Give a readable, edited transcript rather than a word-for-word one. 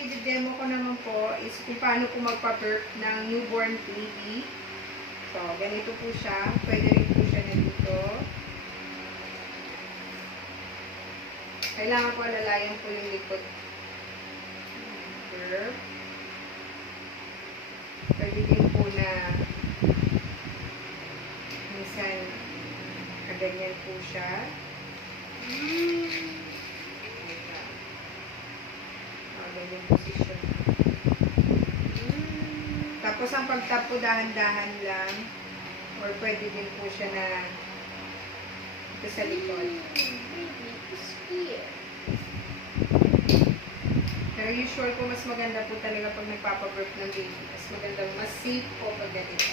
i-demo ko naman po is kung paano po magpa-burp ng newborn baby. So, ganito po siya. Pwede rin po siya na dito. Kailangan po alalayan po yung likod. Burp. Pwede din po na minsan ganyan po siya. Ganyan posisyon. Tapos ang pagtap po dahan-dahan lang or pwede din po siya na ito sa likod. Pero usual po mas maganda po talaga pag nagpapaburp ng baby. Mas maganda, mas safe po pag ganito.